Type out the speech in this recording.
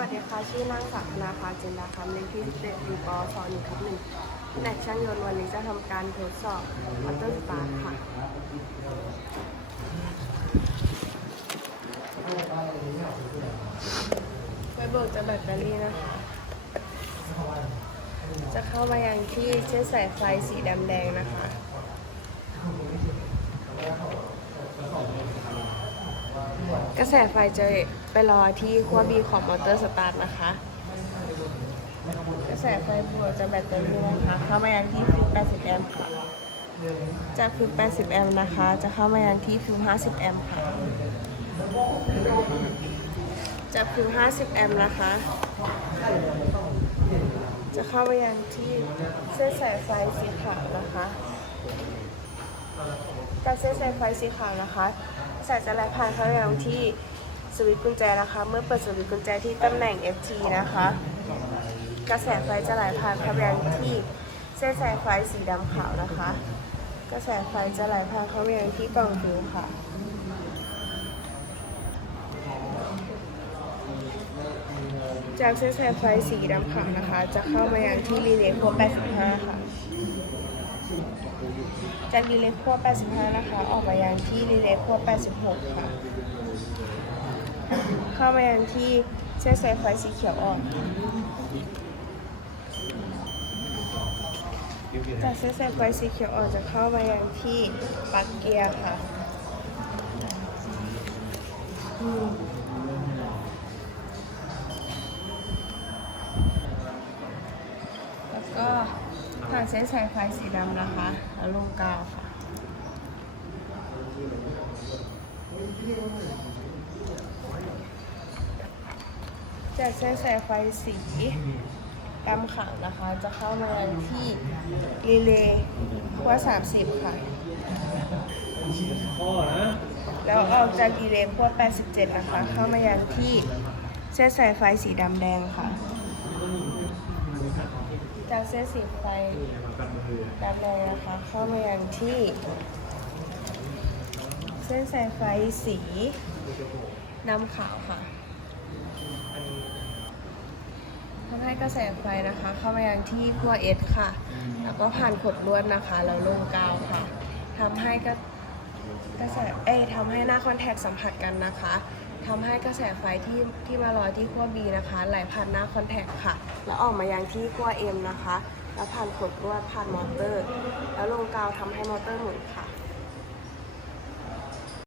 วัสดีค่ะ ชื่อนางศักดิ์นาภาจินดาคำเลขที่17อยู่ปศหนึ่งทับหนึ่งแผนกช่างยนต์วันนี้จะทำการทดสอบมอเตอร์สตาร์ค่ะไฟเบิกจะแบตเตอรี่นะคะ จะเข้ามายังที่เส้นสายไฟสีดำแดงนะคะ กระแสไฟจะไปรอที่ขั้วบีของมอเตอร์สตาร์ทนะคะ กระแสไฟบวกจะแบตเตอรี่นะคะเข้ามายังที่ฟิว80 แอมป์ค่ะ จากฟิว80 แอมป์นะคะ จะเข้ามายังที่ฟิว50 แอมป์ค่ะ จากฟิว50 แอมป์นะคะ จะเข้ามายังที่เส้นสายไฟสีขาวนะคะ จากเส้นสายไฟสีขาวนะคะ สายจะไหลผ่านเข้ายังที่สวิตช์กุญแจนะคะ เมื่อเปิดสวิตช์กุญแจที่ตำแหน่ง FT นะคะ กระแสไฟจะไหลผ่านเข้ายังที่เส้นสายไฟสีดำขาวนะคะ กระแสไฟจะไหลผ่านเข้ายังที่กล่องฟิวค่ะจากเส้นสายไฟสีดำขาวนะคะ จะเข้ามายังที่รีเลย์ขั้ว85 ค่ะ จากรีเลย์ขั้ว85 นะคะ ออกมายังที่รีเลย์ขั้ว86 ค่ะ เข้ามายังที่เส้นสายไฟสีเขียวอ่อนจากเส้นสายไฟสีเขียวอ่อนจะเข้ามายังที่ปลั๊กเกียร์ค่ะ แล้วก็ ผ่านเส้นสายไฟสีดำนะคะแล้วลกาวค่ะจากเส้นสายไฟสีดำขาวนะคะ จะเข้ามายังที่รีเลย์ขั้ว30ค่ะพ่อนะแล้วออกจากรีเลย์ขั้ว87นะคะ เข้ามายังที่เส้นสายไฟสีดำแดงค่ะ จากเส้นสีไฟดำแดงนะคะเข้ามายังที่ เส้นสายไฟสีดำขาวค่ะทำให้กระแสไฟนะคะ เข้ามายังที่ขั้วเอสค่ะ แล้วก็ผ่านขดลวดนะคะ แล้วลงกาวค่ะทำให้กระ กระแสเอ้ยทำให้หน้าคอนแทคสัมผัสกันนะคะทำให้กระแสไฟที่ที่มาลอยที่ขั้ว B นะคะไหลผ่านหน้าคอนแทคค่ะ แล้วออกมายังที่ขั้ว M นะคะ แล้วผ่านขดลวดผ่านมอเตอร์ แล้วลงกาวทำให้มอเตอร์หมุนค่ะ